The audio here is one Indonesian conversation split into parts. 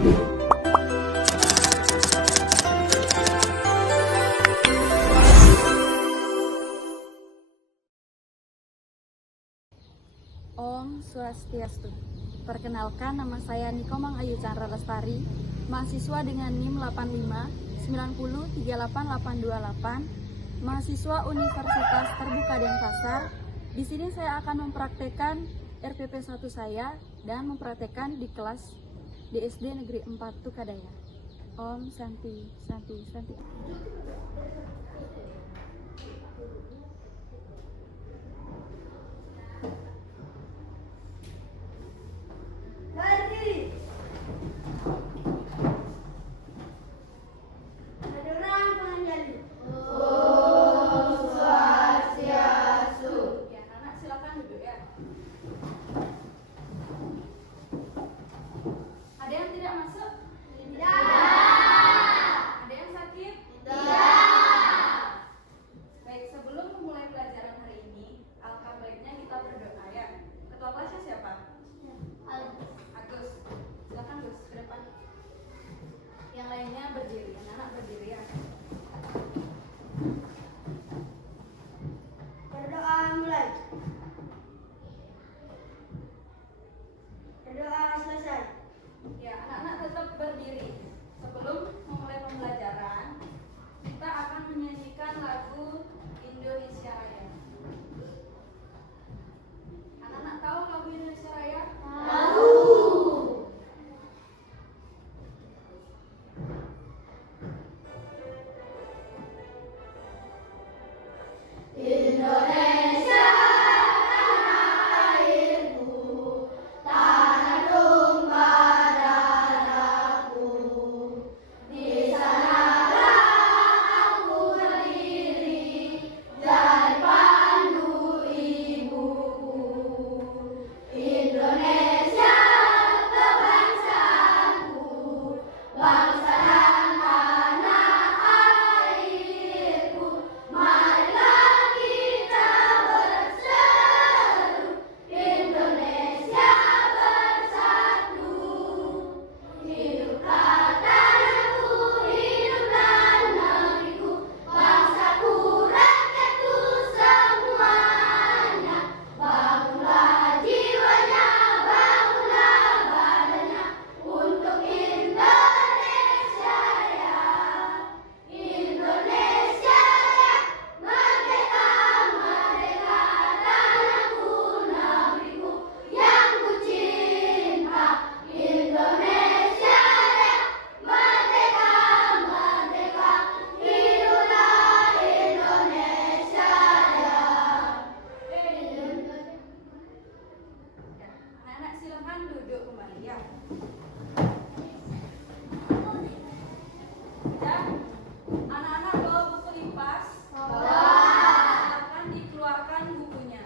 Om Swastiastu. Perkenalkan, nama saya Nikomang Ayu Chandra Lestari, mahasiswa dengan NIM 8590388828, mahasiswa Universitas Terbuka Denpasar. Di sini saya akan mempraktekkan RPP 1 saya dan mempraktekkan di kelas di SD Negeri 4 Tukadaya. Om Santi Santi Santi. Berdiri, anak-anak berdiri ya. Berdoa mulai. Berdoa selesai. Ya, anak-anak tetap berdiri. Sebelum memulai pembelajaran, kita akan menyanyikan lagu Indonesia Raya. Anak-anak tahu lagu Indonesia Raya? Tahu. Indonesia tanah airku, tanah tumpah darahku. Di sanalah aku berdiri, jadi pandu ibuku. Indonesia kebangsaanku, bangsa dan tanah airku. Marilah kita berseru, Indonesia bersatu. Hiduplah tanahku, hiduplah negeriku, bangsaku, rakyatku semuanya. Bangunlah jiwanya, bangunlah badannya, untuk Indonesia Raya. Indonesia Raya, merdeka, merdeka, tanahku, negeriku yang ku cinta. Indonesia Raya, merdeka, merdeka, hiduplah Indonesia Raya. Anak-anak silakan duduk kembali ya. Dan anak-anak bawa buku lipas. Silakan dikeluarkan bukunya.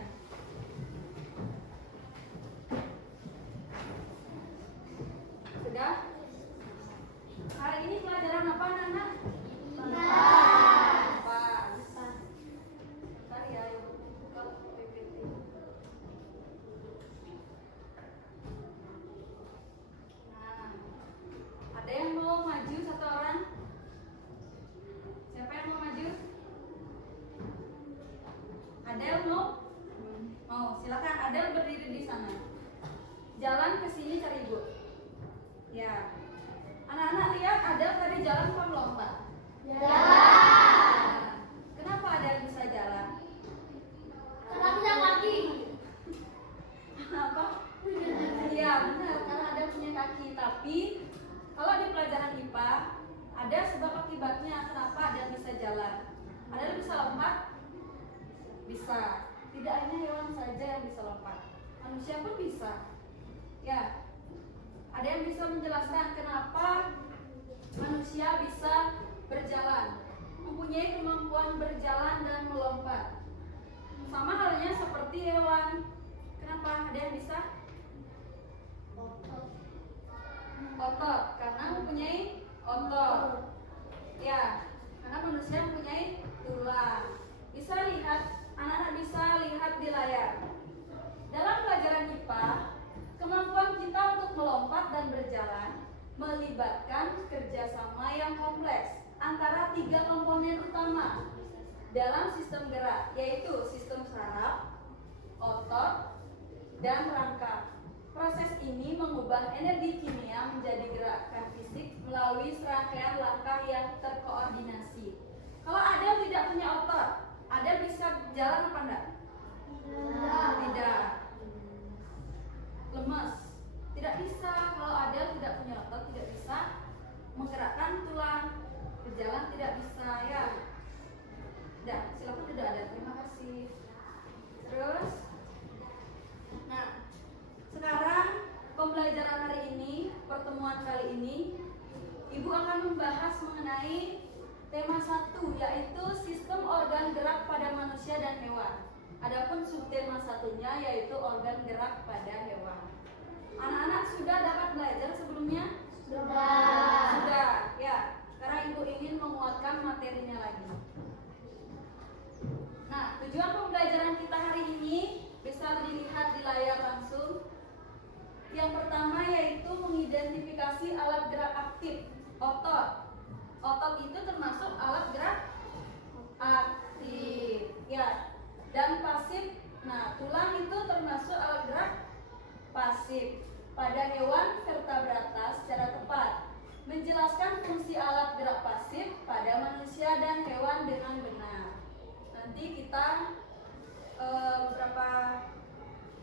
Sudah? Hari ini pelajaran apa, anak-anak? Lipas. Bentar ya, yuk buka PPT. Nah, ada yang mau maju satu orang? Siapa yang mau maju? Adel mau? Mau, silakan Adel berdiri di sana. Jalan ke sini cari ibu. Ya. Anak-anak lihat Adel tadi jalan apa melompat? Jalan. Kenapa Adel bisa jalan? Karena punya kaki. Kenapa? Iya benar, karena Adel punya kaki. Tapi kalau di pelajaran IPA ada sebab akibatnya kenapa Adel bisa jalan. Adel bisa lompat? Bisa. Tidak hanya hewan saja yang bisa lompat, manusia pun bisa. Ya. Ada yang bisa menjelaskan kenapa manusia bisa berjalan, mempunyai kemampuan berjalan dan melompat? Sama halnya seperti hewan. Kenapa? Ada yang bisa? Otot, karena mempunyai otot. Ya, karena manusia mempunyai tulang. Bisa lihat, anak-anak bisa lihat di layar. Dalam pelajaran IPA, kemampuan kita untuk melompat dan berjalan melibatkan kerjasama yang kompleks antara 3 komponen utama dalam sistem gerak, yaitu sistem saraf, otot, dan rangka. Proses ini mengubah energi kimia menjadi gerakan fisik melalui serangkaian langkah yang terkoordinasi. Kalau Adel tidak punya otot, Adel bisa jalan apa enggak? Tidak. Lemes. Tidak bisa. Kalau Adel tidak punya otot, tidak bisa menggerakkan tulang. Berjalan tidak bisa, ya. Tidak, silakan tidak ada. Terima kasih. Terus, nah, sekarang pembelajaran hari ini, pertemuan kali ini, Ibu akan membahas mengenai tema 1, yaitu sistem organ gerak pada manusia dan hewan. Adapun subtema satunya yaitu organ gerak pada hewan. Anak-anak sudah dapat belajar sebelumnya? Sudah, ya. Sekarang Ibu ingin menguatkan materinya lagi. Nah, tujuan pembelajaran kita hari ini bisa dilihat di layar langsung. Yang pertama yaitu mengidentifikasi alat gerak aktif, otot. Otot itu termasuk alat gerak aktif, ya. Dan pasif. Nah, tulang itu termasuk alat gerak pasif. Pada hewan vertebrata secara tepat, menjelaskan fungsi alat gerak pasif pada manusia dan hewan dengan benar. Nanti kita beberapa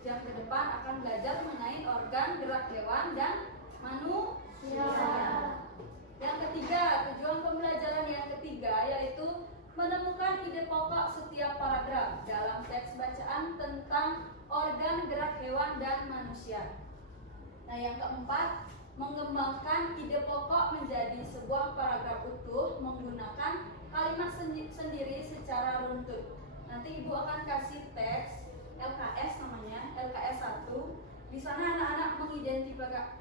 jam ke depan akan belajar mengenai organ gerak hewan dan manusia. Yang ketiga, tujuan pembelajaran yang ketiga yaitu menemukan ide pokok setiap paragraf dalam teks bacaan tentang organ gerak hewan dan manusia. Nah, yang keempat, mengembangkan ide pokok menjadi sebuah paragraf utuh menggunakan kalimat sendiri secara runtut. Nanti Ibu akan kasih teks LKS namanya, LKS 1. Di sana anak-anak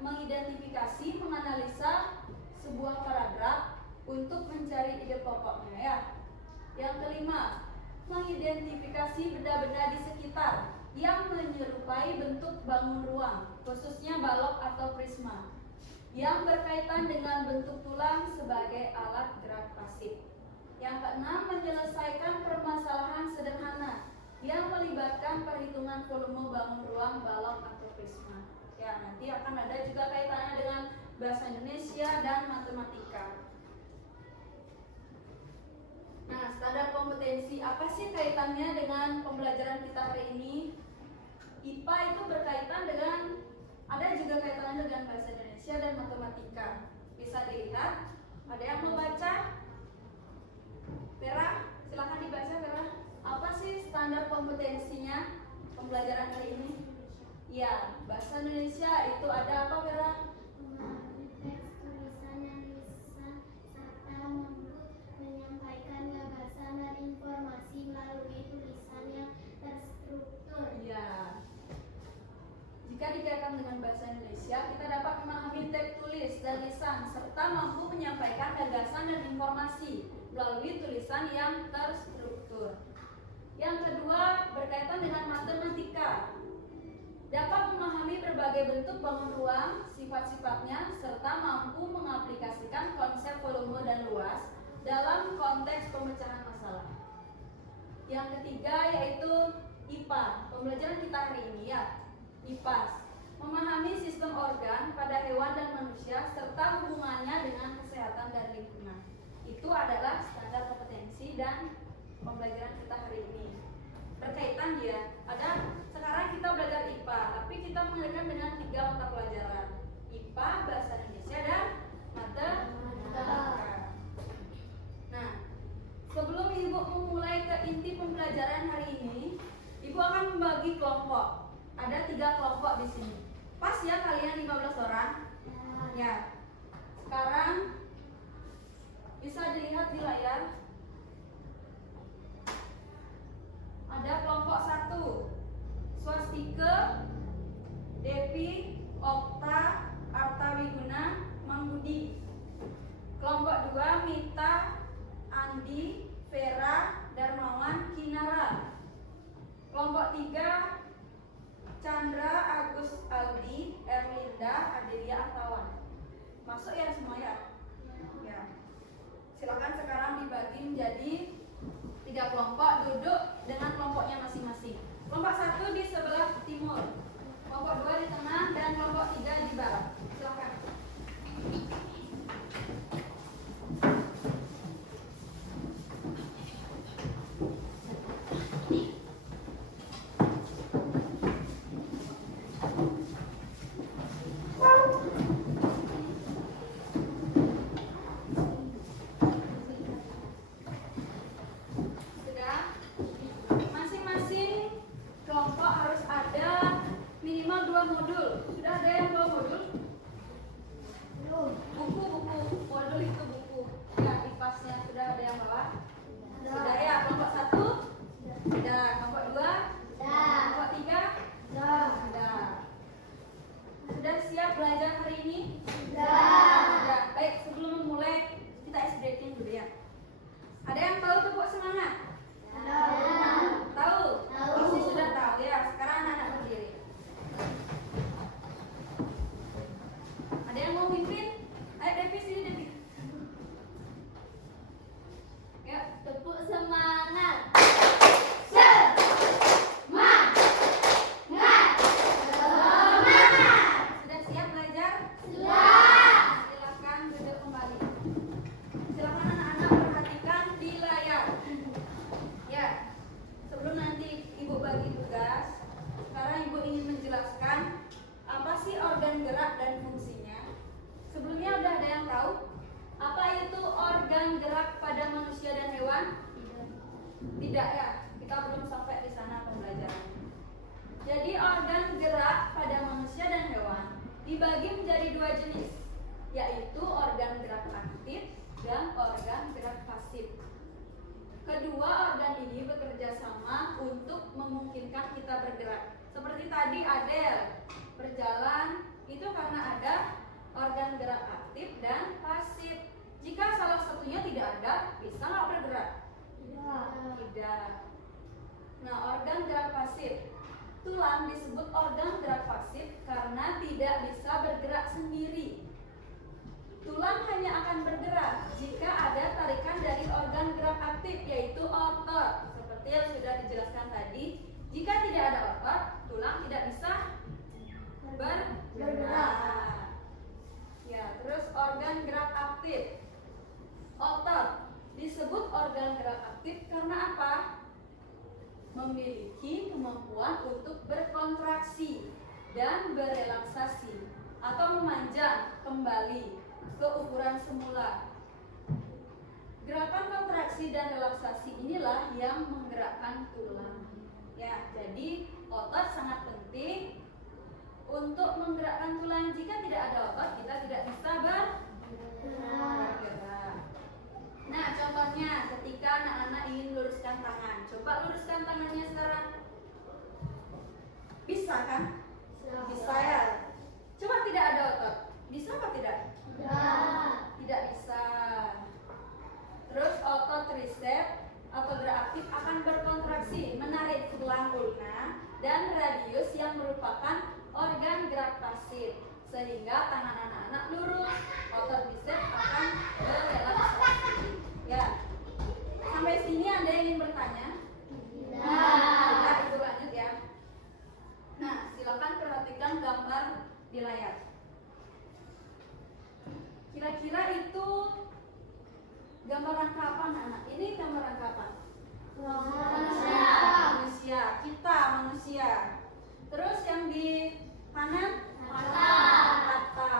mengidentifikasi, menganalisa sebuah paragraf untuk mencari ide pokoknya, ya. Yang kelima, mengidentifikasi benda-benda di sekitar yang menyerupai bentuk bangun ruang, khususnya balok atau prisma, yang berkaitan dengan bentuk tulang sebagai alat gerak pasif. Yang keenam, menyelesaikan permasalahan sederhana yang melibatkan perhitungan volume bangun ruang, balok atau prisma. Ya, nanti akan ada juga kaitannya dengan bahasa Indonesia dan matematika. Nah, standar kompetensi apa sih kaitannya dengan pembelajaran kita hari ini? IPA itu berkaitan dengan, ada juga kaitannya dengan bahasa Indonesia dan matematika. Bisa dilihat, ada yang membaca? Vera, silahkan dibaca Vera. Apa sih standar kompetensinya pembelajaran hari ini? Ya, bahasa Indonesia itu ada apa Vera? Memahami teks tulisan yang bisa serta mampu menyampaikan gagasan dan informasi melalui tulisan yang terstruktur. Ya. Jika dikaitkan dengan bahasa Indonesia, kita dapat memahami teks tulis dan lisan serta mampu menyampaikan gagasan dan informasi melalui tulisan yang terstruktur. Yang kedua, berkaitan dengan matematika. Dapat memahami berbagai bentuk bangun ruang, sifat-sifatnya, serta mampu mengaplikasikan konsep volume dan luas dalam konteks pemecahan masalah. Yang ketiga yaitu IPA. Pembelajaran kita hari ini, ya, IPA. Memahami sistem organ pada hewan dan manusia serta hubungannya dengan kesehatan dan lingkungan. Itu adalah standar kompetensi dan pembelajaran kita hari ini. Berkaitan dia. Sekarang kita belajar IPA, tapi kita mengerjakan dengan 3 mata pelajaran. IPA, bahasa Indonesia, dan matematika. Nah, sebelum Ibu memulai ke inti pembelajaran hari ini, Ibu akan membagi kelompok. Ada 3 kelompok di sini. Pas ya kalian 15 orang? Ya. Sekarang bisa dilihat di layar. Ada kelompok 1, Swastike, Devi, Okta, Artawiguna, Manggudi. Kelompok 2, Mita, Andi, Vera, Darmawan, Kinara. Kelompok 3, Chandra, Agus, Aldi, Erlinda, Adelia, Artawan. Masuk menjadi 3 kelompok duduk dengan kelompoknya masing-masing. Kelompok 1 di sebelah timur, kelompok 2 di tengah, dan kelompok 3 di barat. Silakan. Sudah? Masing-masing kelompok harus ada minimal 2 modul. Sudah ada yang 2 modul? Buku modul itu buku. Ya, di pasnya sudah ada yang bawa? Sudah ya, kelompok 1? Sudah. Kelompok 2? Kelompok 3? Sudah. Sudah siap belajar hari ini? Sudah. Baik, sebelum memulai kita ice breaking dulu ya. Ada yang tahu tepuk semangat? Tahu? Pasti sudah tahu ya. Sekarang anak-anak berdiri. Ada yang mau mimpin? Ayo Devi, sini Devi. Ya, Tepuk semangat. sudah siap belajar? Sudah. Silakan duduk kembali. Silakan anak-anak perhatikan di layar. Ya, sebelum nanti Ibu bagi tugas, sekarang Ibu ingin menjelaskan apa sih organ gerak dan fungsinya. Sebelumnya udah ada yang tahu apa itu organ gerak pada manusia dan hewan? Tidak ya, kita belum sampai di sana pembelajarannya. Jadi organ gerak pada manusia dan hewan dibagi menjadi 2 jenis, yaitu organ gerak aktif dan organ gerak pasif. Kedua organ ini bekerja sama untuk memungkinkan kita bergerak. Seperti tadi Adel berjalan itu karena ada organ gerak aktif dan pasif. Jika salah satunya tidak ada, bisa nggak bergerak? Tidak. Nah, organ gerak pasif. Tulang disebut organ gerak pasif karena tidak bisa bergerak sendiri. Tulang hanya akan bergerak jika ada tarikan dari organ gerak aktif, yaitu otot. Seperti yang sudah dijelaskan tadi, jika tidak ada otot, tulang tidak bisa bergerak. Ya, terus organ gerak aktif. Otot disebut organ gerak aktif karena apa? Memiliki kemampuan untuk berkontraksi dan berelaksasi atau memanjang kembali ke ukuran semula. Gerakan kontraksi dan relaksasi inilah yang menggerakkan tulang. Ya, jadi otot sangat penting untuk menggerakkan tulang. Jika tidak ada otot, kita tidak bisa bergerak. Nah, contohnya ketika anak-anak ingin luruskan tangan, coba luruskan tangannya sekarang. Bisa kan? Bisa ya. Coba tidak ada otot, bisa apa tidak? Tidak bisa. Terus otot tricep atau gerak aktif akan berkontraksi, menarik tulang ulna dan radius yang merupakan organ gerak pasif, sehingga tangan anak-anak lurus. Otot bicep akan berelaksasi. Ya, sampai sini ada yang ingin bertanya? Nah, Ibu lanjut ya. Nah, silakan perhatikan gambar di layar. Kira-kira itu gambar rangka apa anak-anak? Ini gambar rangka apa? Manusia. Kita manusia. Terus yang di kanan? Kata.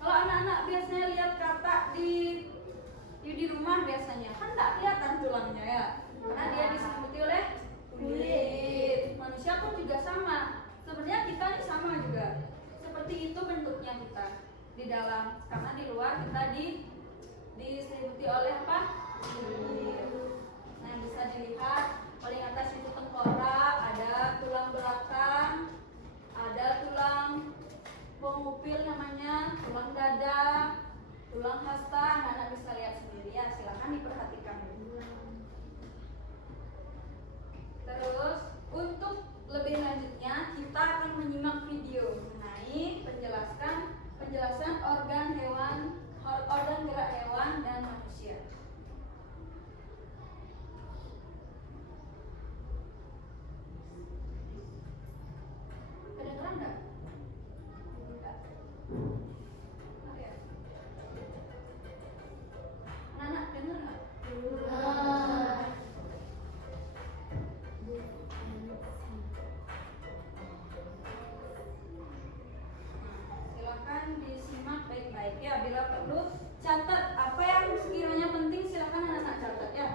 Kalau anak-anak biasanya lihat kata di rumah biasanya kan nggak kelihatan tulangnya ya, karena dia diselimuti oleh kulit. Manusia pun juga sama. Sebenarnya kita ini sama juga. Seperti itu bentuknya kita di dalam, karena di luar kita diselimuti oleh apa? Kulit. Nah, bisa dilihat paling atas itu tengkorak, ada tulang belakang, ada tulang pengupil namanya, tulang dada, tulang hasta. Anak bisa lihat sendiri ya, silakan diperhatikan. Terus untuk lebih lanjutnya kita akan menyimak video mengenai penjelasan organ gerak hewan dan manusia. silakan disimak baik-baik ya. Bila perlu catat apa yang sekiranya penting, silakan anak-anak catat ya.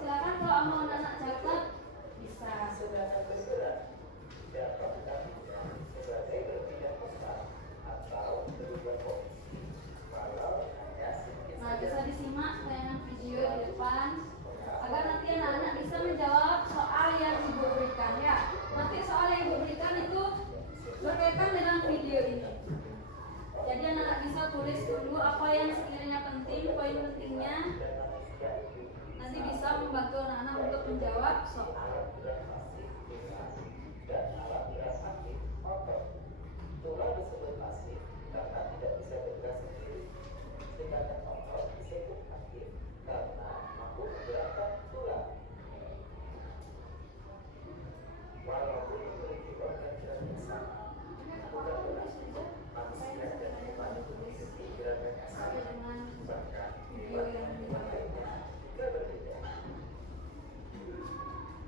Silakan kalau mau anak-anak catat bisa. Nah, bisa disimak tayangan video di depan agar nanti anak-anak bisa menjawab soal yang ibu berikan ya. Nanti soal yang ibu berikan itu berkaitan dengan video ini. Jadi anak-anak bisa tulis dulu apa yang sekiranya penting, poin pentingnya. Nanti bisa membantu anak-anak untuk menjawab soal.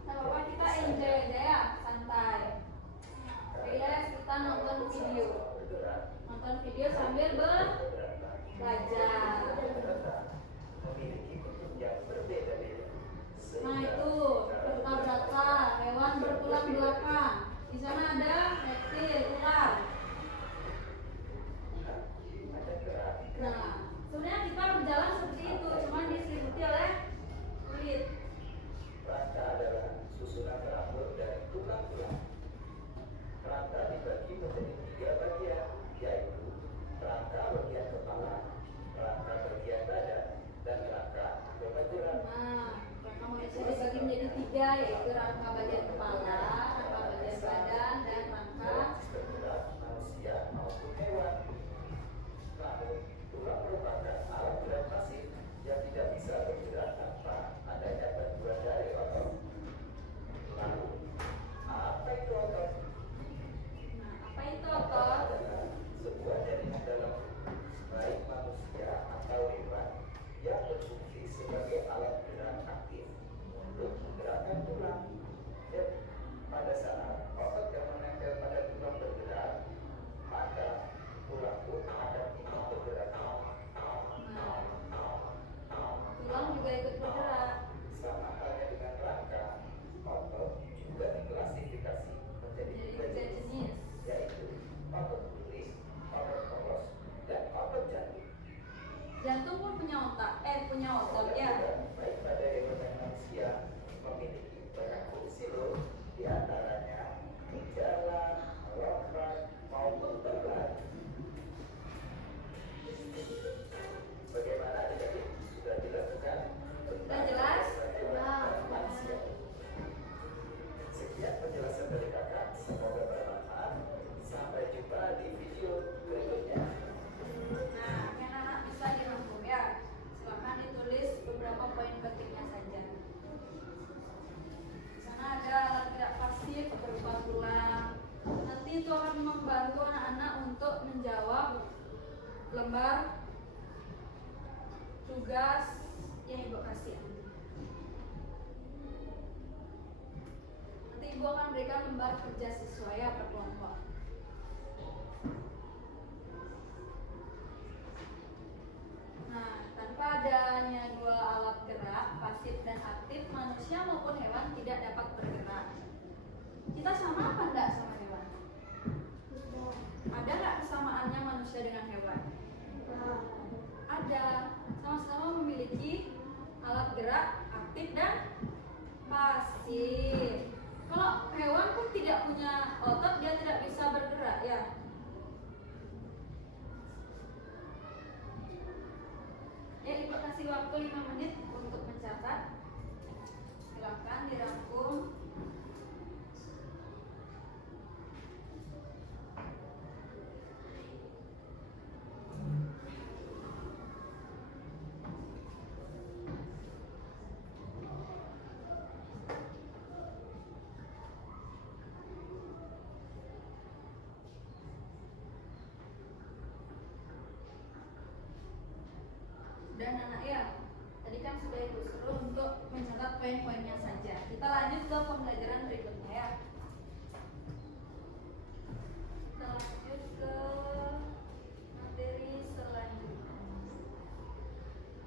Nah, Bapak kita enjoy aja ya, santai. Relax, kita nonton video sambil belajar. Nah itu berkata hewan bertulang belakang. Di sana ada reptil, ular. Nah, sebenarnya kita berjalan seperti itu, cuma diselimuti oleh kulit. Rangka adalah susunan rambut dari tulang-tulang. Rangka dibagi menjadi 3 bagian, yaitu rangka bagian kepala, rangka bagian dada, dan rangka kebajuran. Nah, rangka manusia dibagi menjadi 3, yaitu rangka bagian kepala, rangka bagian badan, dan rangka Bergerak manusia maupun hewan. Namun, tulang merupakan alat gerak pasif yang tidak bisa bergerak tanpa adanya bantuan dari otot. Lalu, apa itu otot? Nah, apa itu otot? Adalah sebuah jaringan dalam tubuh, baik manusia atau hewan, yang berfungsi sebagai alat gerak aktif untuk menggerakkan tulang. Jadi, pada saat otot yang menempel pada tulang bergerak, maka tulang pun akan ikut bergerak. Nah, tulang juga ikut bergerak. Sama halnya dengan rangka, otot juga diklasifikasi menjadi Jadi 3 3 jenis, jenis. yaitu otot tulis, otot poros, dan otot jantung. Jantung pun punya otot ya. Baik pada hewan dan manusia memiliki banyak fungsi loh, di antaranya berjalan, melompat, maupun berlari. Bagaimana adik-adik? Sudah jelas bukan? Sudah jelas? Manusia. Sekian penjelasan dari kakak, semoga bermanfaat. Sampai jumpa di video berikutnya. Nah, anak-anak bisa dirangkum ya. Silakan ditulis beberapa poin pentingnya saja. Di sana ada alat gerak pasif berupa tulang. Nanti itu akan membantu anak-anak untuk menjawab lembar tugas yang ibu kasih. Nanti ibu akan berikan lembar kerja siswa ya per kelompok. Nah, tanpa adanya 2 alat gerak, pasif dan aktif, manusia maupun hewan tidak dapat bergerak. Kita sama apa enggak sama hewan? Ada nggak kesamaannya manusia dengan hewan? Ada, sama-sama memiliki alat gerak aktif dan pasif. Kalau hewan pun tidak punya otot, dia tidak bisa bergerak ya. Ya, ibu kasih waktu 5 menit untuk mencatat. Silakan dirangkum. Udah anak ya. Tadi kan sudah ibu suruh untuk mencatat poin-poinnya saja. Kita lanjut ke pembelajaran berikutnya ya. Kita lanjut ke materi selanjutnya.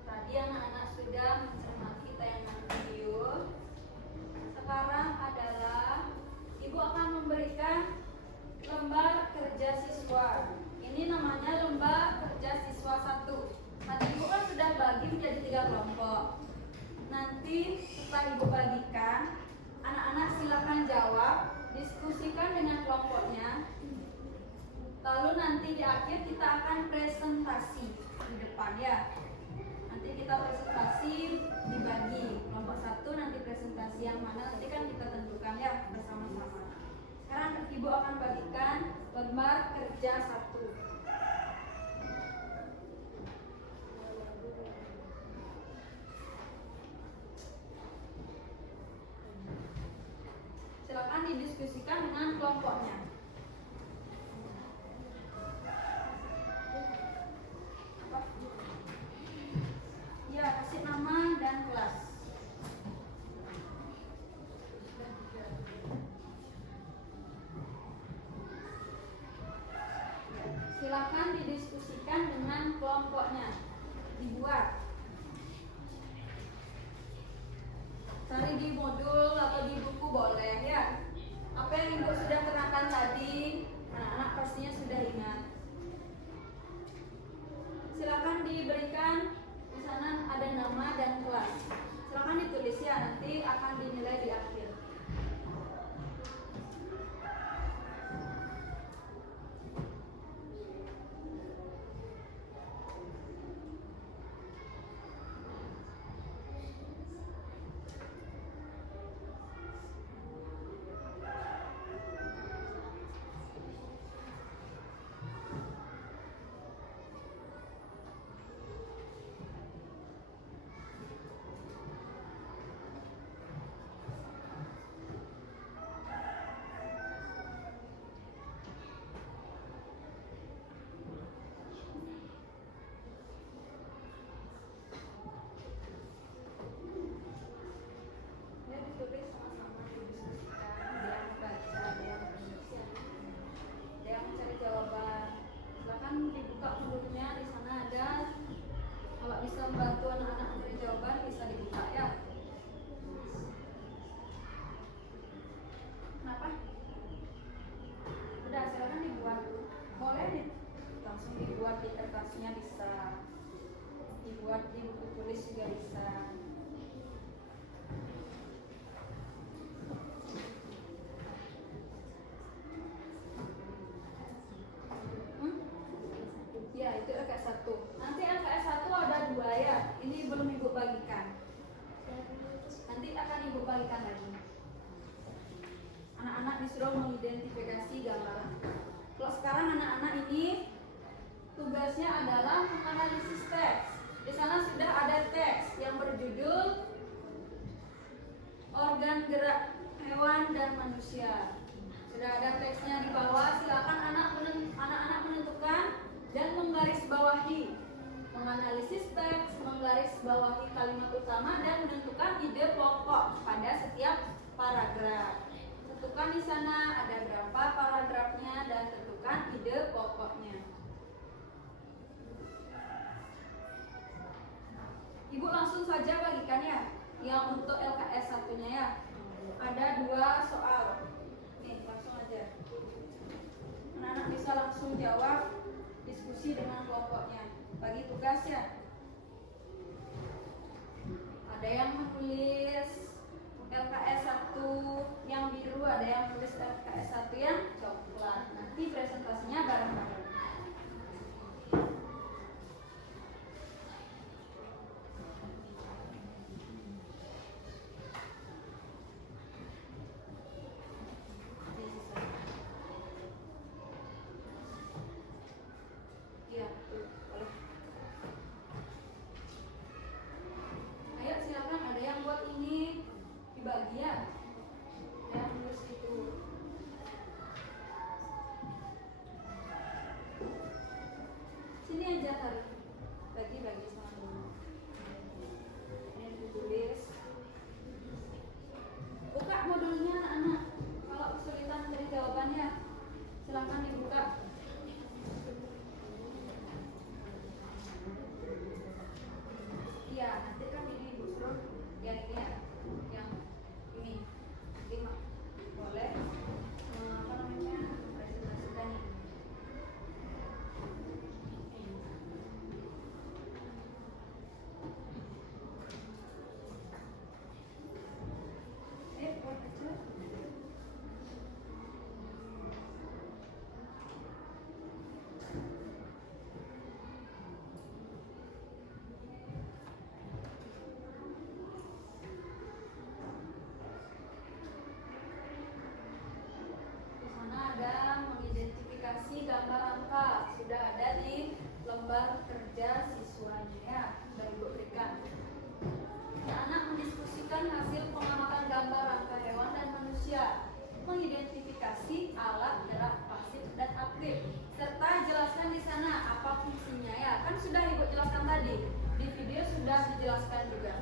Tadi anak-anak sudah mencermati tayangan video. Sekarang adalah ibu akan memberikan lembar kerja siswa. Ini namanya lembar kerja siswa 1. Tadi ibu kan sudah bagi menjadi 3 kelompok. Nanti setelah ibu bagikan, anak-anak silakan jawab, diskusikan dengan kelompoknya. Lalu nanti di akhir kita akan presentasi di depan ya. Nanti kita presentasi dibagi. Kelompok 1 nanti presentasi yang mana nanti kan kita tentukan ya bersama-sama. Sekarang ibu akan bagikan lembar kerja 1. Silakan didiskusikan dengan kelompoknya. Apa? Ya, kasih nama dan kelas. Silakan didiskusikan dengan kelompoknya. Dibuat. Cari di modul atau di buku boleh ya. Apa yang ibu sudah terangkan tadi, anak-anak pastinya sudah ingat. Silakan diberikan di sana ada nama dan kelas. Silakan ditulis ya, nanti akan dinilai di akhir. Ya, ditulis sama-sama didiskusikan, ada yang baca, ada yang menulis, ada yang mencari jawaban. Silakan dibuka modulnya, di sana ada. Kalau bisa membantu anak-anak mencari jawaban bisa dibuka ya. Kenapa? Udah, silakan dibuat. Boleh langsung dibuat di kertasnya bisa. Dibuat di buku tulis juga bisa. Ya, itu LKS 1. Nanti LKS 1 ada 2 ya. Ini belum ibu bagikan. Nanti akan ibu bagikan lagi. Anak-anak disuruh mengidentifikasi gambaran. Kalau sekarang anak-anak ini tugasnya adalah menganalisis teks. Di sana sudah ada teks yang berjudul Organ Gerak Hewan dan Manusia. Sudah ada teksnya di bawah. Silakan anak-anak menentukan dan menggarisbawahi, menganalisis teks, menggarisbawahi kalimat utama dan menentukan ide pokok pada setiap paragraf. Tentukan di sana ada berapa paragrafnya dan tentukan ide pokoknya. Ibu langsung saja bagikan ya. Yang untuk LKS 1-nya ya. Ada 2 soal. Nih, langsung aja. Anak-anak bisa langsung jawab, diskusi dengan kelompoknya. Bagi tugas ya. Ada yang menulis LKS 1 yang biru, ada yang menulis LKS 1 yang coklat. Nanti presentasinya bareng-bareng. Iya, boleh. Ayo silakan, ada yang buat ini dibagi ya. Ada yang nulis itu. Sini aja tarik. Bagi-bagi sama dulu. gambar kerja siswanya ya, sudah Ibu berikan. Anak mendiskusikan hasil pengamatan gambar rangka hewan dan manusia, mengidentifikasi alat gerak pasif dan aktif, serta jelaskan di sana apa fungsinya ya. Kan sudah Ibu jelaskan tadi, di video sudah dijelaskan juga.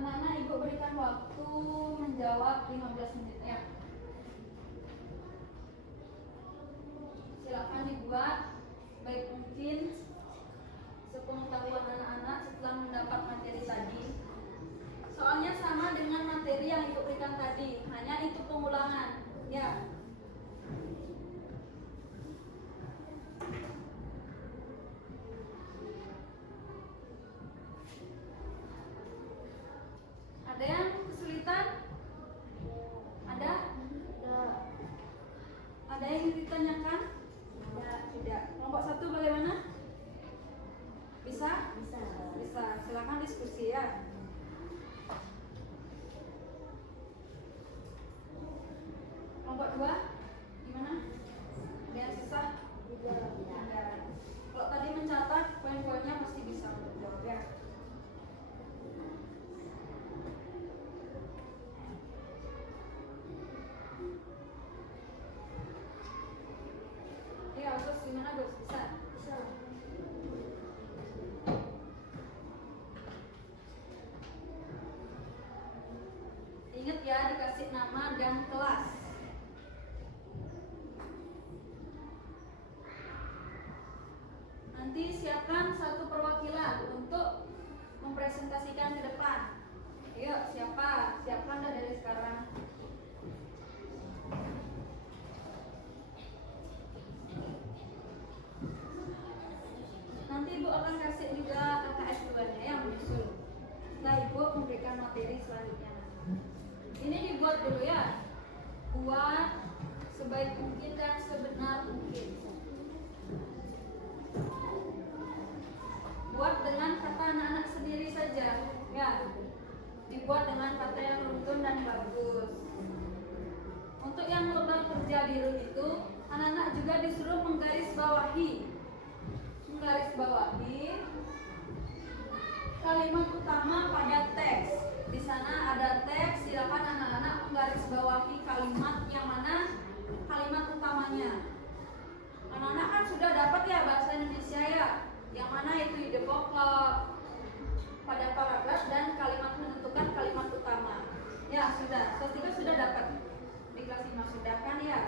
Anak-anak Ibu berikan waktu menjawab 15 menit ya. Silakan dibuat baik mungkin sepengetahuan anak-anak setelah mendapat materi tadi. Soalnya sama dengan materi yang Ibu berikan tadi, hanya itu pengulangan ya. Ada yang kesulitan? Ada? Ada yang ingin ditanyakan? Tidak. Kelompok 1 bagaimana? Bisa? Bisa. Silakan diskusi ya. Kelompok 2 gimana? Ada yang susah? Ada. Kalau tadi mencatat poin-poinnya pasti bisa menjawab ya. Ya, terus gimana Gus? Bisa? Bisa. Ingat ya, dikasih nama dan kelas. Nanti siapkan satu perwakilan untuk mempresentasikan ke depan. Ayo, siapa? Siapkan dah dari sekarang. Nanti Ibu akan kasih juga KKS 2-nya yang menyusul. Setelah Ibu memberikan materi selanjutnya. Ini dibuat dulu ya. Buat sebaik mungkin dan sebenar mungkin. Buat dengan kata anak-anak sendiri saja ya. Dibuat dengan kata yang runtun dan bagus. Untuk yang lubang kerja biru itu, anak-anak juga disuruh menggarisbawahi kalimat utama pada teks. Di sana ada teks, silakan anak-anak menggarisbawahi kalimat yang mana kalimat utamanya. Anak-anak kan sudah dapat ya bahasa Indonesia ya, yang mana itu ide pokok, pada paragraf dan kalimat menentukan kalimat utama. Ya sudah, kelas 3 sudah dapat. Di kelas 5 sudah kan ya?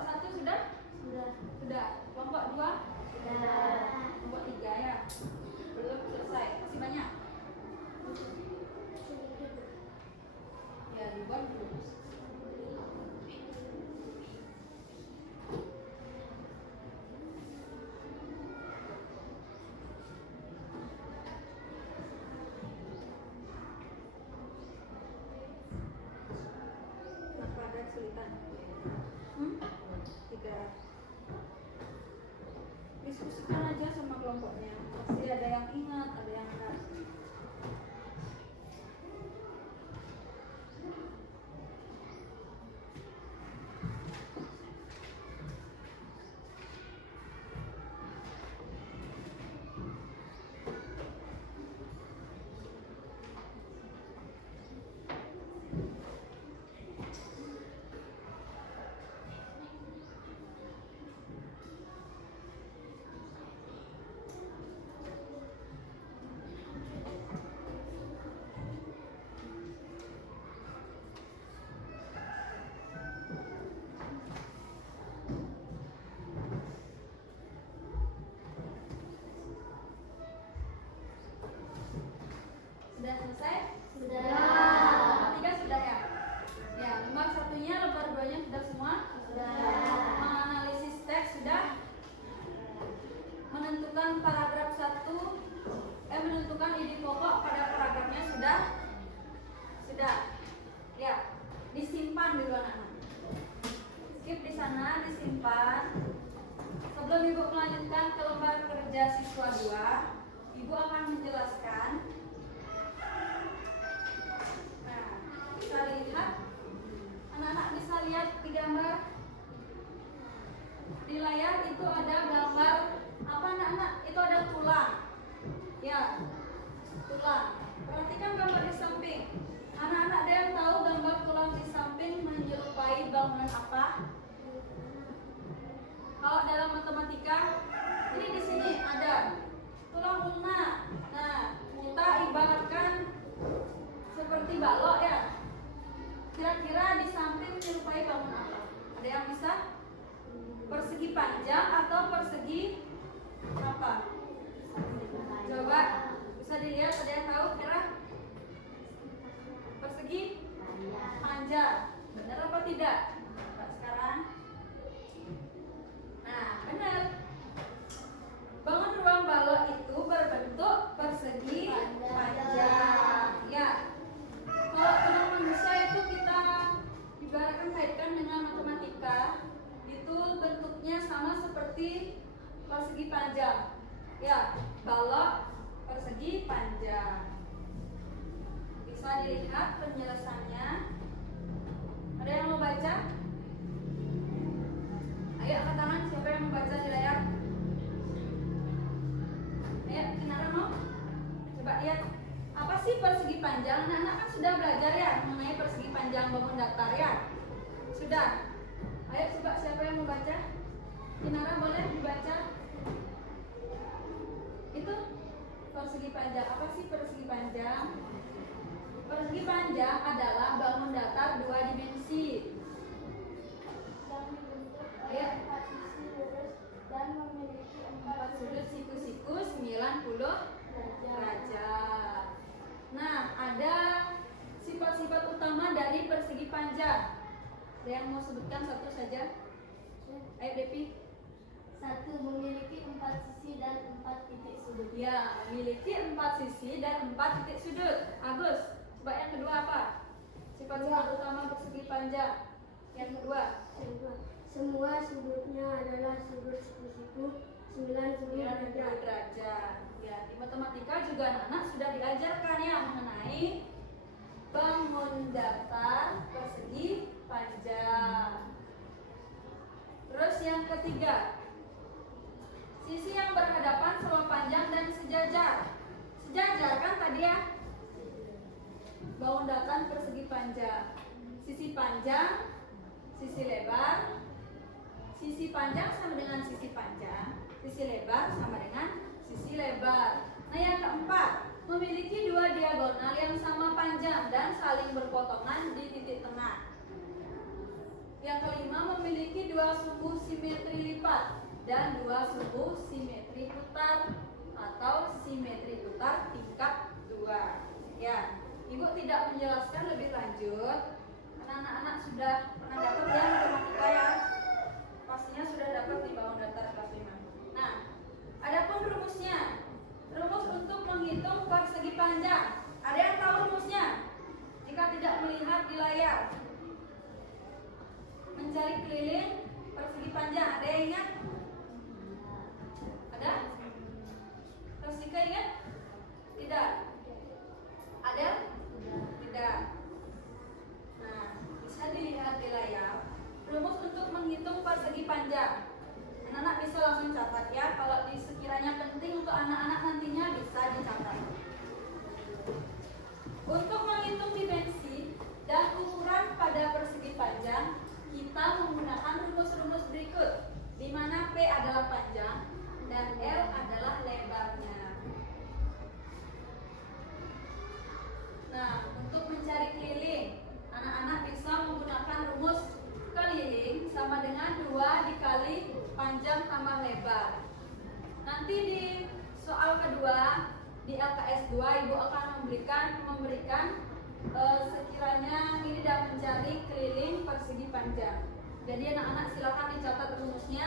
Kelompok 1 sudah? Sudah. Kelompok 2? Kelompok 3 ya? Belum selesai. Masih banyak? Ya, dibuat dulu. Apa ada kesulitan? Tidak. Diskusikan aja sama kelompoknya. Pasti ada yang ingat, ada yang enggak. Sudah selesai? Sudah. Lembar 3 sudah ya? Ya, lembar 1-nya, lembar 2-nya sudah semua? Sudah. Menganalisis teks sudah? Menentukan paragraf 1, menentukan ide pokok pada paragrafnya sudah? Sudah. Ya, disimpan dulu anak-anak. Skip di sana, disimpan. Sebelum Ibu melanjutkan ke lembar kerja siswa 2, Ibu akan menjelaskan. Nah, bisa lihat, anak-anak bisa lihat di gambar di layar itu ada gambar apa anak-anak? Itu ada tulang. Ya, tulang. Perhatikan gambar di samping. Anak-anak ada yang tahu gambar tulang di samping menyerupai bangunan apa? Kalau dalam matematika, ini di sini ada tulang ulna. Nah, kita ibaratkan seperti balok ya. Kira-kira di samping menyerupai bangunan apa? Ada yang bisa? Persegi panjang atau persegi apa? Coba bisa dilihat, ada yang tahu kira? Persegi panjang. Benar apa tidak? Coba sekarang. Nah, benar. Bangun ruang balok itu berbentuk persegi panjang. Ya. Kalau tulang manusia itu kita ibaratkan kaitkan dengan matematika, itu bentuknya sama seperti persegi panjang. Ya, balok persegi panjang. Bisa dilihat penjelasannya. Ada yang mau baca? Ayo angkat tangan, siapa yang mau baca di layar? Ayo, Kinara mau? Coba lihat. Apa sih persegi panjang? Anak-anak kan sudah belajar ya mengenai persegi panjang bangun datar ya? Sudah. Ayo coba siapa yang mau baca? Kinara boleh dibaca? Itu persegi panjang. Apa sih persegi panjang? Persegi panjang adalah bangun datar 2 dimensi. Ayo. 4 sisi lurus dan memiliki 4 sudut siku-siku 90 derajat. Nah, ada sifat-sifat utama dari persegi panjang. Ada yang mau sebutkan satu saja? Ayo Depi. 1. Memiliki 4 sisi dan 4 titik sudut. Ya, memiliki 4 sisi dan 4 titik sudut. Agus, coba yang kedua apa? Sifat-sifat utama persegi panjang. Yang kedua. Semua sudutnya adalah sudut siku-siku 90 derajat. derajat. Ya, di matematika juga anak-anak sudah diajarkan ya mengenai bangun datar persegi panjang. Terus yang ketiga, sisi yang berhadapan sama panjang dan sejajar. Sejajar kan tadi ya? Bangun datar persegi panjang. Sisi panjang, sisi lebar. Sisi panjang sama dengan sisi panjang. Sisi lebar sama dengan sisi lebar. Nah, yang keempat, memiliki 2 diagonal yang sama panjang dan saling berpotongan di titik tengah. Yang kelima, memiliki dua suku simetri lipat dan dua suku simetri putar atau simetri putar tingkat 2. Ya, Ibu tidak menjelaskan lebih lanjut karena anak-anak sudah pernah dapat ya matematika ya. Pastinya sudah dapat di bawah datar kelas 5. Nah, adapun rumusnya. Rumus untuk menghitung persegi panjang. Ada yang tahu rumusnya? Jika tidak melihat di layar. Mencari keliling persegi panjang. Ada yang ingat? Ada? Persegi ingat? Tidak. Ada? Tidak. Nah, bisa dilihat di layar. Rumus untuk menghitung persegi panjang. Anak-anak bisa langsung catat ya. Kalau sekiranya penting untuk anak-anak nantinya bisa dicatat. Untuk menghitung dimensi dan ukuran pada persegi panjang, kita menggunakan rumus-rumus berikut, di mana P adalah panjang dan L adalah lebarnya. Nah, untuk mencari keliling, anak-anak bisa menggunakan rumus keliling sama dengan 2 dikali panjang tambah lebar. Nanti di soal kedua di LKS 2 Ibu akan memberikan sekiranya ini dan mencari keliling persegi panjang. Jadi anak-anak silakan dicatat rumusnya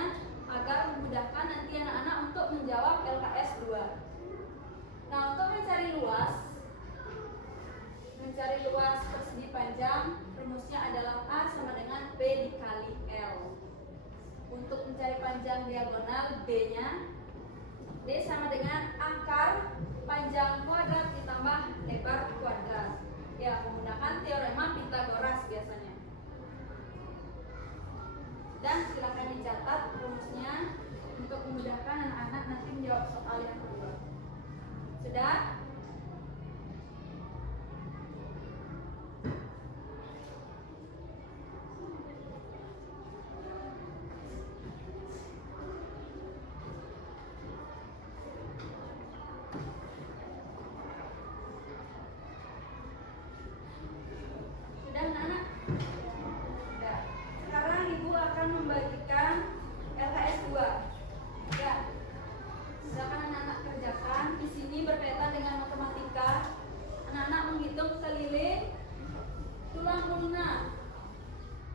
agar memudahkan nanti anak-anak untuk menjawab LKS 2. Nah, untuk mencari luas persegi panjang, rumusnya adalah A sama dengan P dikali L. Untuk mencari panjang diagonal, B-nya D sama dengan akar panjang kuadrat ditambah lebar kuadrat. Ya, menggunakan teorema Pythagoras biasanya. Dan silakan dicatat rumusnya untuk memudahkan anak-anak nanti menjawab soal yang kedua. Sudah?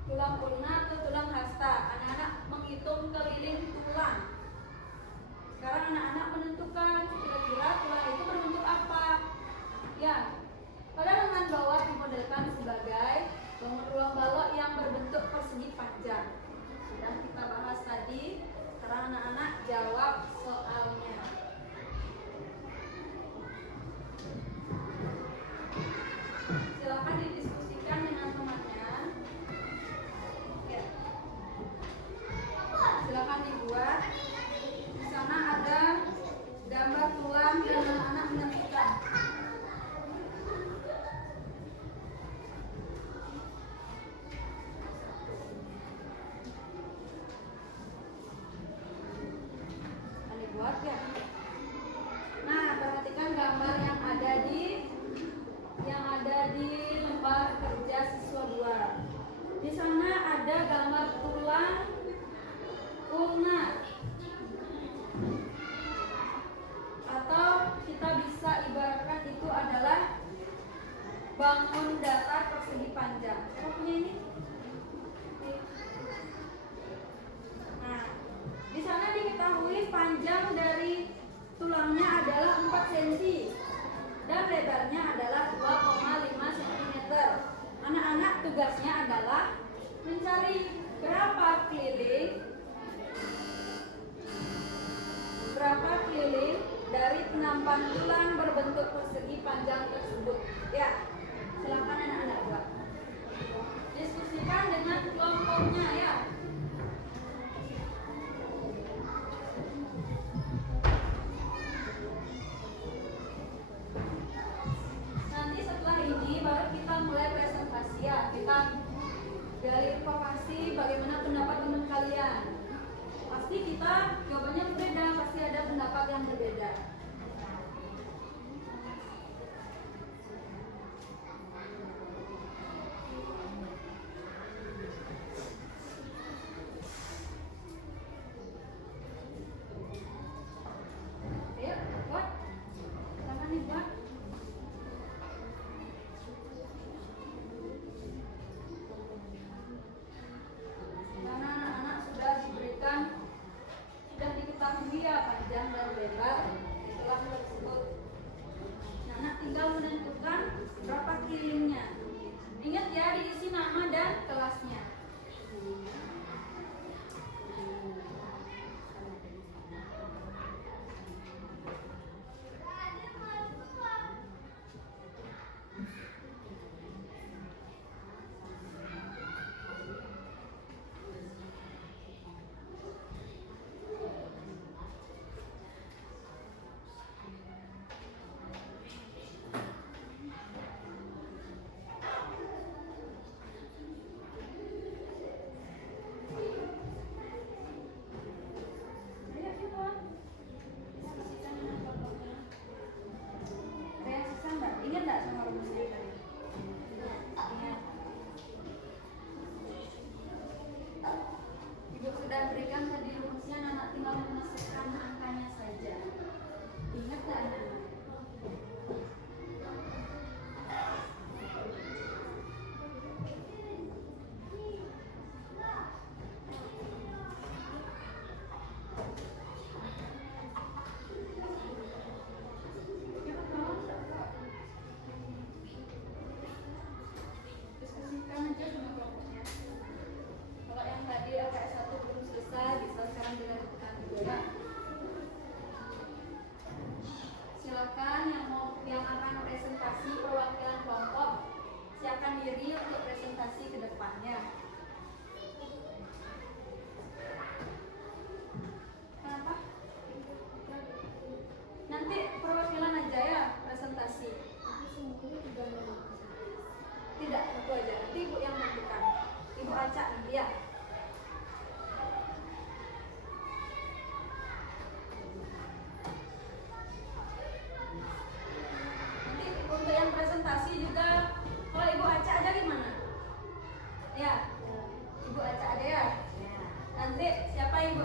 Tulang ulna atau tulang hasta. Anak-anak menghitung keliling tulang. Sekarang anak-anak menentukan kira-kira tulang itu berbentuk apa. Ya, pada lengan bawah dimodelkan sebagai bangun ruang balok yang berbentuk persegi panjang. Sudah kita bahas tadi. Sekarang anak-anak jawab soalnya. Silakan didiskusikan dengan temannya. Ya. Silakan dibuat. Di sana ada gambar tulang dan anak-anak menentukan. Dibuat ya. Nah, perhatikan gambar yang ada di lembar kerja siswa 2. Di sana ada gambar tulang ulna. Atau kita bisa ibaratkan itu adalah bangun datar persegi panjang. Siapa punya ini? Nah, di sana diketahui panjang dari tulangnya adalah 4 cm dan lebarnya adalah 2,5 cm. Anak-anak tugasnya adalah mencari berapa keliling dari penampan tulang berbentuk persegi panjang tersebut. Ya, silakan anak-anak buat. Diskusikan dengan kelompoknya ya. Nanti setelah ini baru kita mulai presentasi ya. Kita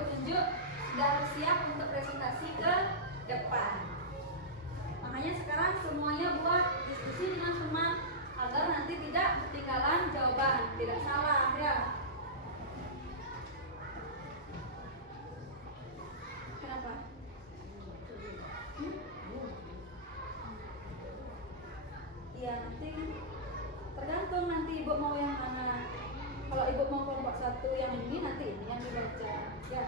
tunjuk sudah harus siap untuk presentasi ke depan. Makanya sekarang semuanya buat diskusi dengan teman agar nanti tidak ketinggalan jawaban, tidak salah ya. Kenapa? Iya, nanti tergantung nanti ibu mau yang mana. Kalau ibu mau kelompok 1 yang ini, nanti ini yang dibaca ya.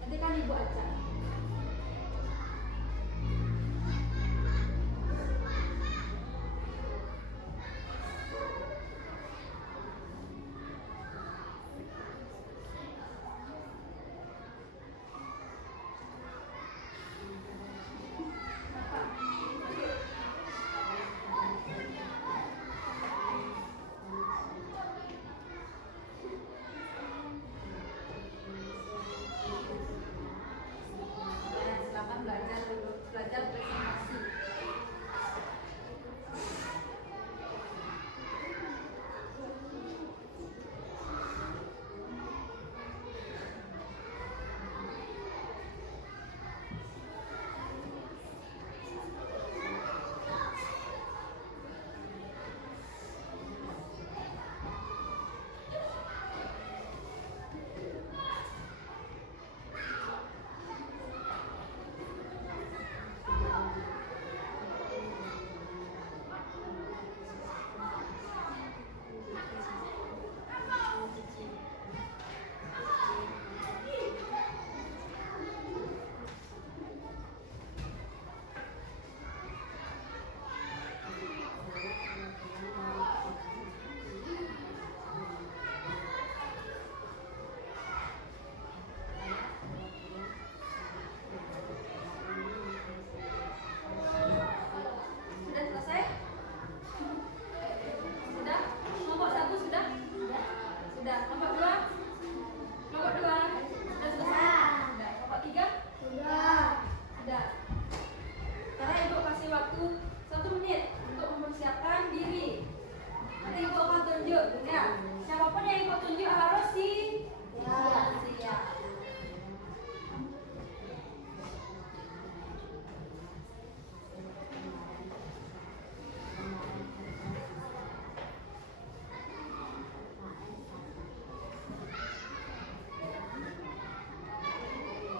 Nanti kan ibu acak. Silakan belajar dulu, belajar presentasi. Sudah selesai? Sudah? Kelompok 1 sudah? Sudah. Kelompok 2? Kelompok 2 sudah selesai? Sudah. Kelompok 3? Sudah. Sudah. Sekarang ibu kasih waktu 1 menit untuk mempersiapkan diri. Nanti ibu akan tunjuk ya. Siapapun yang ibu tunjuk harus siap.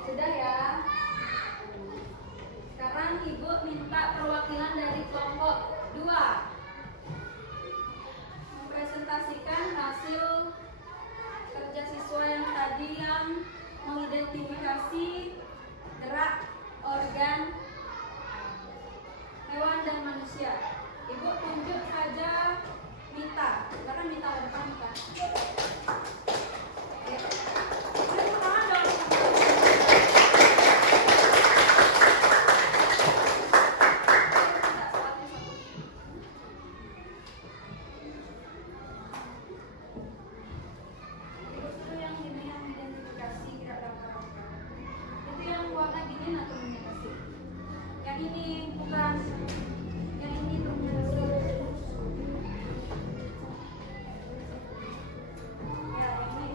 Sudah ya. Sekarang ibu minta perwakilan dari kelompok 2 mempresentasikan hasil kerja siswa yang tadi yang mengidentifikasi gerak organ hewan dan manusia. Ibu tunjuk saja Mita. Silakan Mita ke depan Mita. Oke. Tepuk tangan dong. Ibu suruh yang ini yang identifikasi gerak gambar. Itu yang warna gini naturnya kasih. Yang ini bukan. Yang ini truknya kasih. Ya, ini.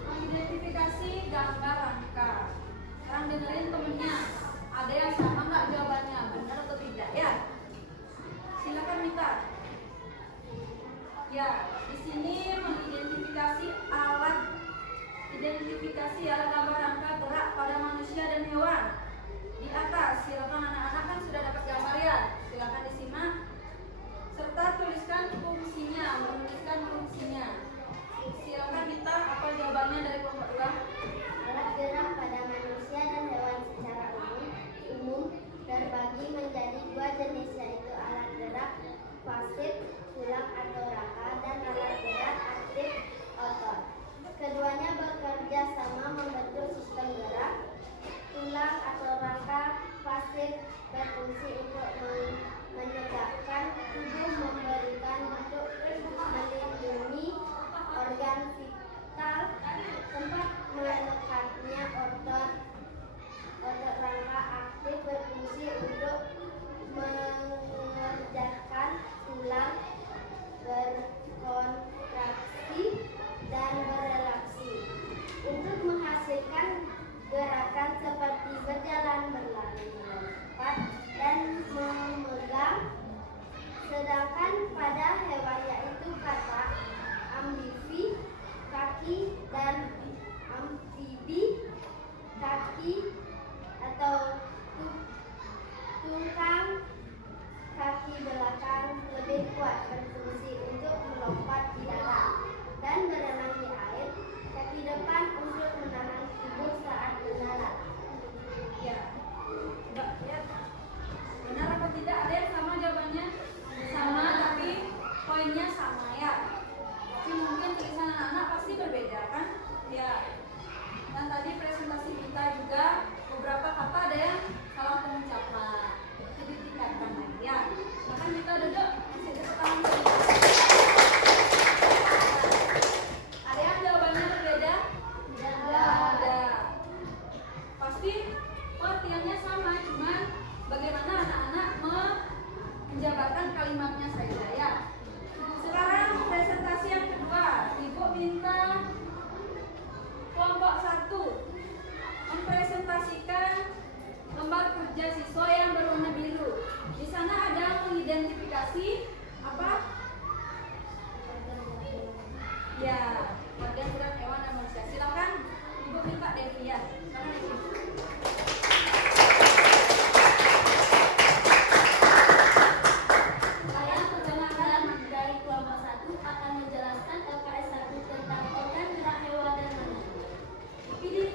Mengidentifikasi gambar rangka. Sekarang dengerin temennya. Ada yang sama nggak jawabannya? Benar atau tidak ya? Silakan Mita. Ya, di sini mengidentifikasi alat gambar rangka gerak pada manusia dan hewan. Di atas, silakan anak-anak kan sudah dapat gambar ya. Silakan disimak serta tuliskan fungsinya, menuliskan fungsinya. Silakan Mita, apa jawabannya dari kelompok 2? Alat gerak pada manusia dan hewan secara umum terbagi menjadi 2 jenis, yaitu alat gerak pasif tulang atau rangka dan alat gerak aktif otot. Keduanya bekerja sama membentuk sistem gerak. Tulang atau rangka pasif berfungsi untuk menegakkan tubuh, memberikan bentuk, melindungi organ vital, tempat melekatnya otot. Otot rangka aktif berfungsi untuk mengerjakan tulang berkontraksi minta kelompok 1 mempresentasikan lembar kerja siswa yang berwarna biru. Di sana ada mengidentifikasi apa? Ya, bagian gerak hewan dan manusia. Silakan Ibu minta Devi ya. Silakan Devi. Saya perkenalkan dari kelompok 1 akan menjelaskan LKS 1 tentang organ gerak hewan dan manusia. Ide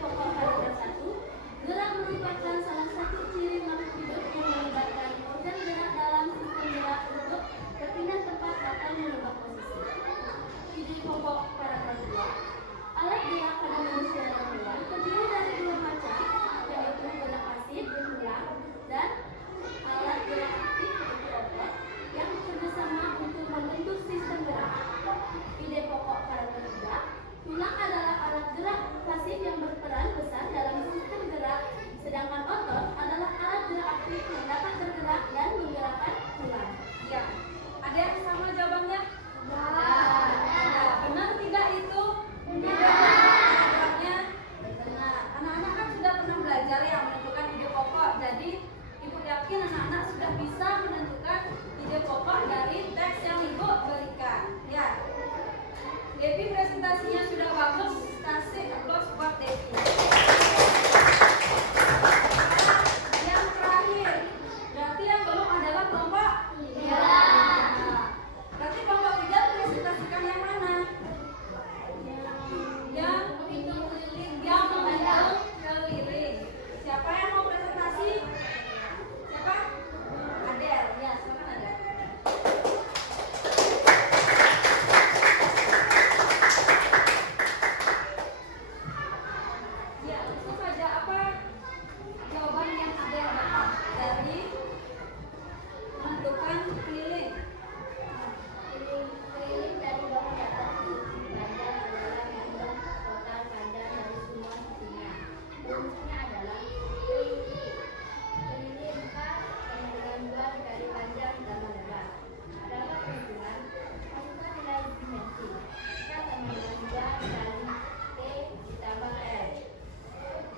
pokok paragraf 1, gerak merupakan salah satu ciri makhluk hidup yang melibatkan organ gerak dalam sistem gerak untuk berpindah tempat atau mengubah posisi. Ide pokok paragraf 2, alat gerak pada manusia dan hewan terdiri dari 2 macam, yaitu gerak pasif berulang dan alat gerak aktif yaitu otot yang bekerjasama untuk membentuk sistem gerak. Ide pokok paragraf 3, tulang adalah alat gerak pasif yang berperan besar dalam sistem gerak, sedangkan otot adalah alat gerak aktif yang dapat bergerak dan menggerakkan tulang. Ya. Ada yang sama jawabannya? Ya. Ya, benar tidak itu? Benar. Jawabannya benar. Anak-anak kan sudah pernah belajar ya menentukan ide pokok. Jadi Ibu yakin anak-anak sudah bisa menentukan ide pokok dari teks yang Ibu berikan. Ya. Devi presentasinya sudah bagus. Kasih applause buat Devi. Yang terakhir, berarti yang belum adalah kelompok 3. Berarti kelompok 3 presentasikan yang mana? Yang memandang keliling. Siapa yang mau presentasi? Siapa? Adel. Ya, silakan Adel. Ya, langsung saja apa jawaban yang Adel dapat dari menentukan keliling? Keliling dari bawah ke atas diisi panjang adalah panjang total panjang dari semua sisinya. Rumusnya adalah keliling 4 dengan 2 dikali panjang tambah lebar. Dapat perhitungan, masukkan nilai dimensi. Kita sama dengan 2 dikali T ditambah L.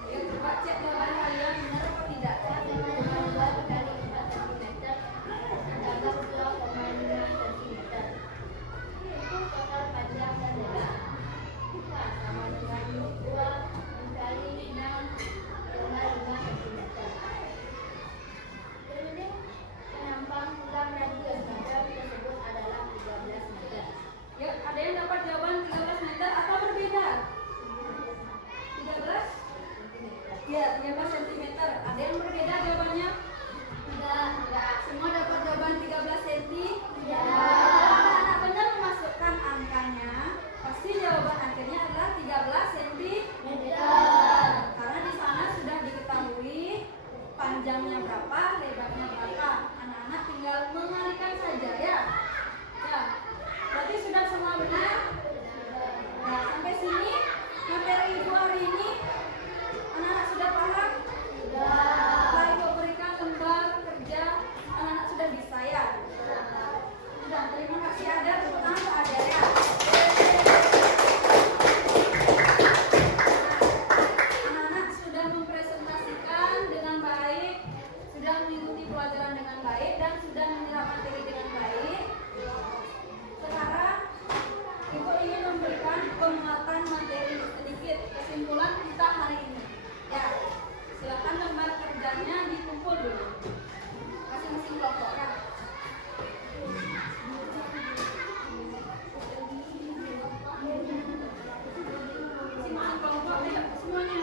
Ya, coba cek jawaban kalian benar atau tidak. Kita sama dengan 2 dikali 4 cm ditambah 2,5 cm. Itu total panjang dan lebar. Kita sama dengan 2 dikali 6,5 cm. Keliling penampang tulang radius meter tersebut adalah 13 meter. Ya, ada yang dapat jawaban 13 meter atau berbeda? 13? Ya, 13 cm. Ada yang berbeda jawabannya? Enggak. Semua dapat jawaban 13 cm? Ya. Kalau anak benar memasukkan angkanya, pasti jawaban akhirnya adalah 13 cm. Karena di sana sudah diketahui panjangnya berapa, lebarnya berapa. Anak-anak tinggal mengalihkan saja ya. Ya. Berarti sudah semua benar? Nah, sampai sini materi Ibu hari ini anak-anak sudah paham? Setelah Ibu berikan lembar kerja, anak-anak sudah bisa ya? Sudah, terima kasih Ada, tepuk tangan untuk Ada ya. Anak-anak sudah mempresentasikan dengan baik, sudah mengikuti pelajaran dengan baik, dan sudah menyerap materi dengan baik. Sekarang Ibu ingin memberikan penguatan materi sedikit kesimpulan kita hari ini. Ya, silakan lembar kerjanya dikumpul dulu. Masing-masing kelompok ya. Masing-masing kelompok ayo semuanya.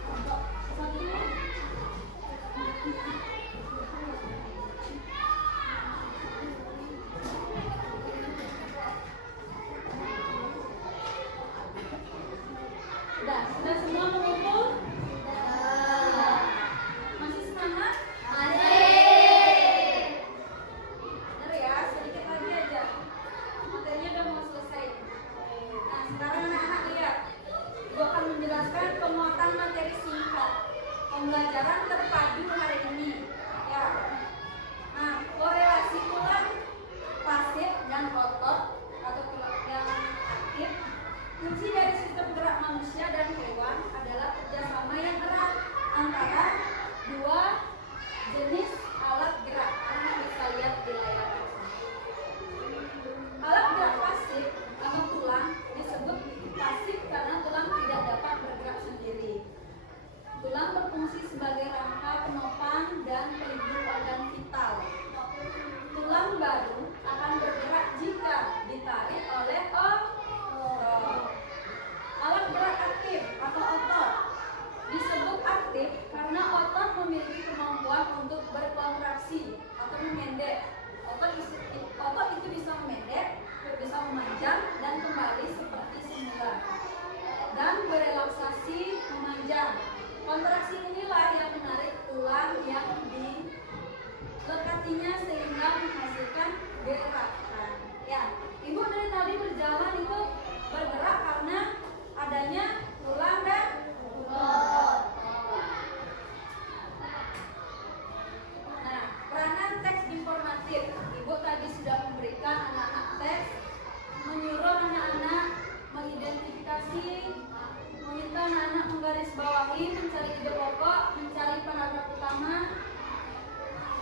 Kelompok 1. Sudah semua mengumpul? Masih semangat? Benar ya, sedikit lagi aja.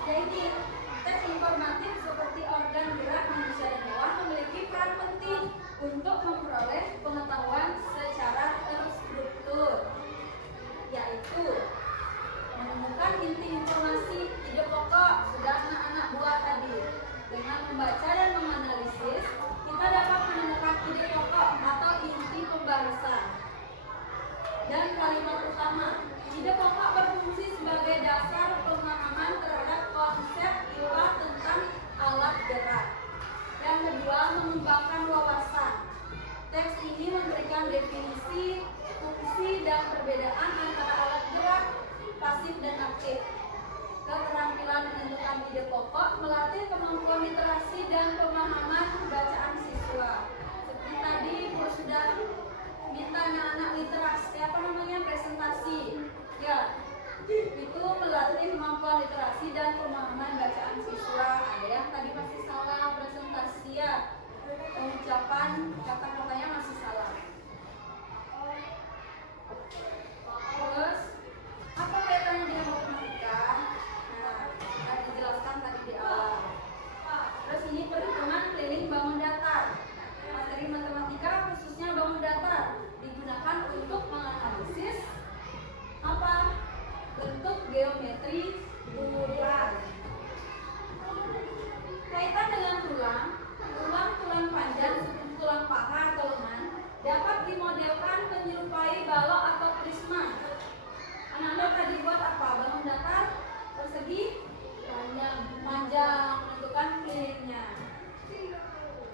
Jadi, tes informatif seperti organ gerak manusia dan hewan memiliki peran penting untuk memperoleh pengetahuan secara terstruktur, yaitu menemukan inti informasi ide pokok sudah anak-anak buat tadi. Dengan membaca dan menganalisis, kita dapat menemukan ide pokok atau inti pembahasan dan kalimat utama. Ide pokok berfungsi sebagai dasar pemahaman terhadap konsep IPA tentang alat gerak. Yang kedua, mengembangkan wawasan. Teks ini memberikan definisi, fungsi, dan perbedaan antara alat gerak, pasif, dan aktif. Keterampilan menentukan ide pokok melatih kemampuan literasi dan pemahaman bacaan siswa. Seperti tadi, Bu sudah minta anak-anak literasi, presentasi. Ya, itu melatih kemampuan literasi dan pemahaman bacaan siswa. Ada yang tadi masih salah presentasi ya, pengucapan kata-katanya masih salah. Terus, apa kaitannya dengan matematika? Nah, sudah dijelaskan tadi di awal. Terus ini perhitungan keliling bangun datar. Materi matematika khususnya bangun datar digunakan untuk menganalisis apa? Bentuk geometri tulang. Kaitan dengan tulang panjang seperti tulang paha atau lengan dapat dimodelkan menyerupai balok atau prisma. Anak-anak tadi buat apa? Bangun datar persegi panjang menentukan kelilingnya.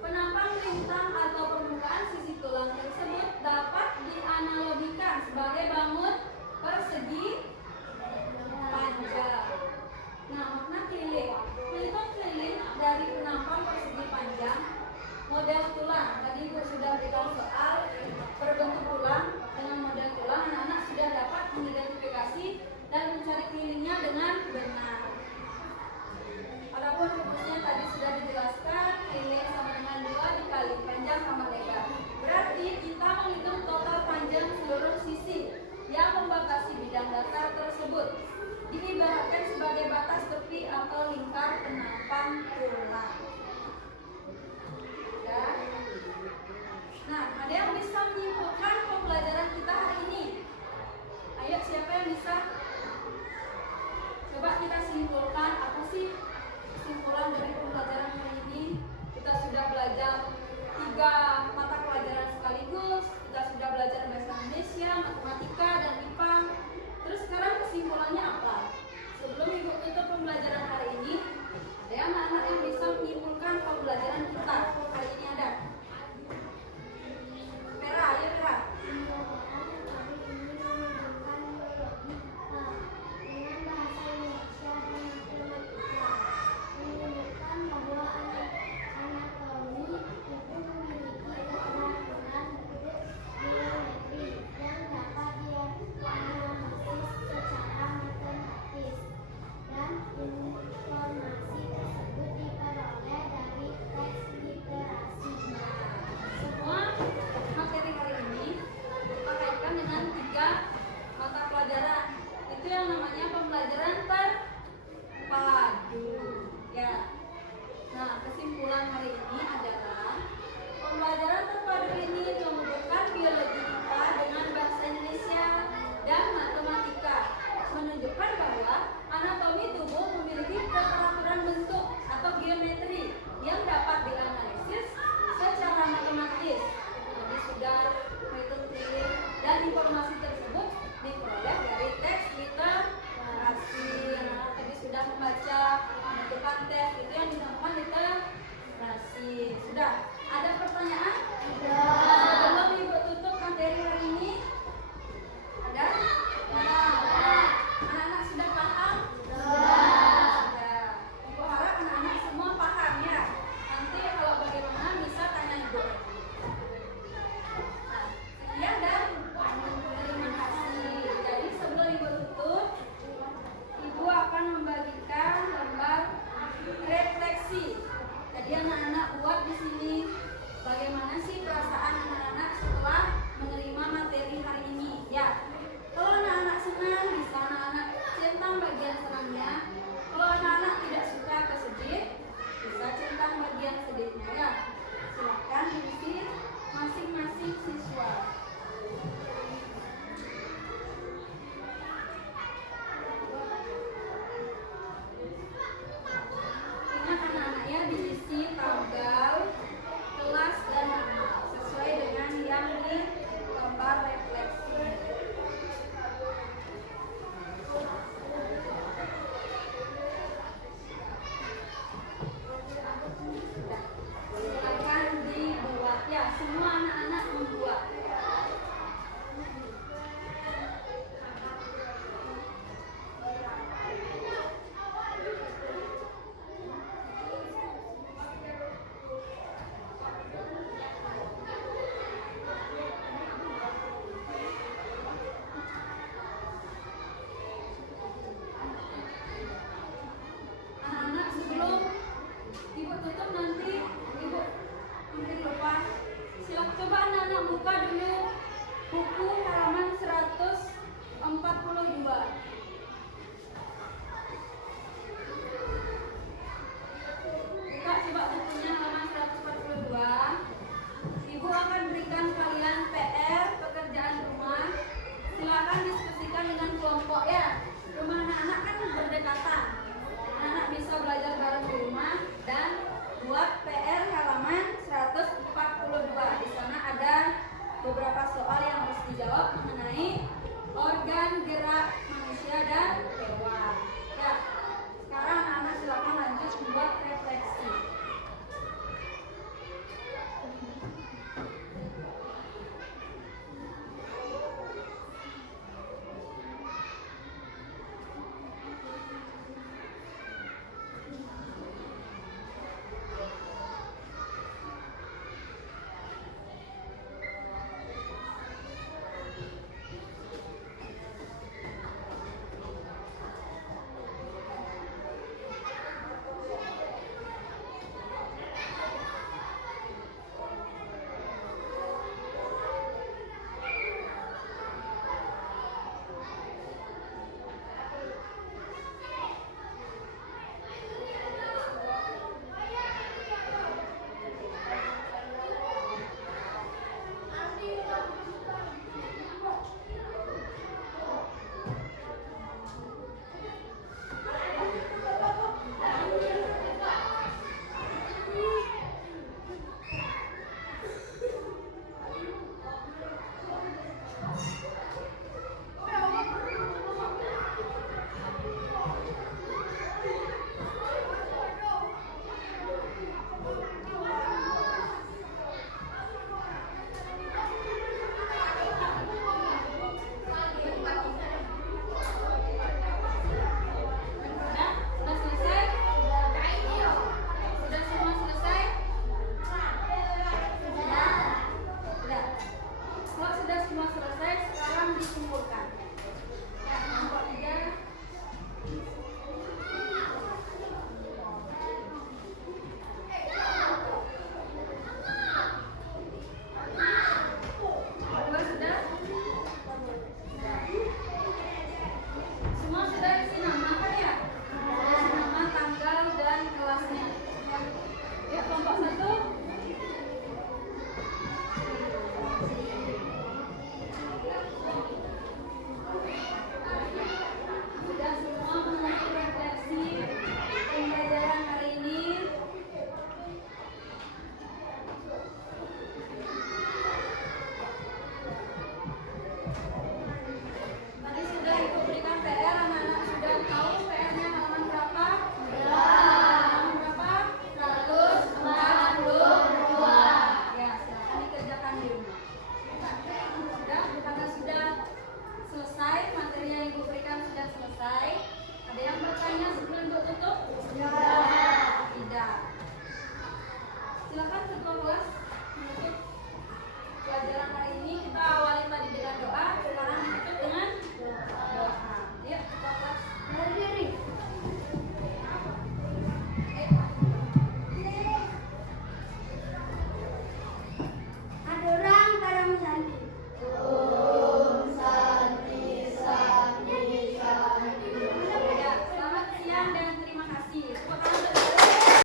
Penampang lintang atau permukaan sisi tulang tersebut dapat dianalogikan sebagai bangun persegi panjang. Nah, makna keliling. Melihat keliling dari penampang persegi panjang, model tulang. Tadi Bu sudah berikan soal berbentuk tulang.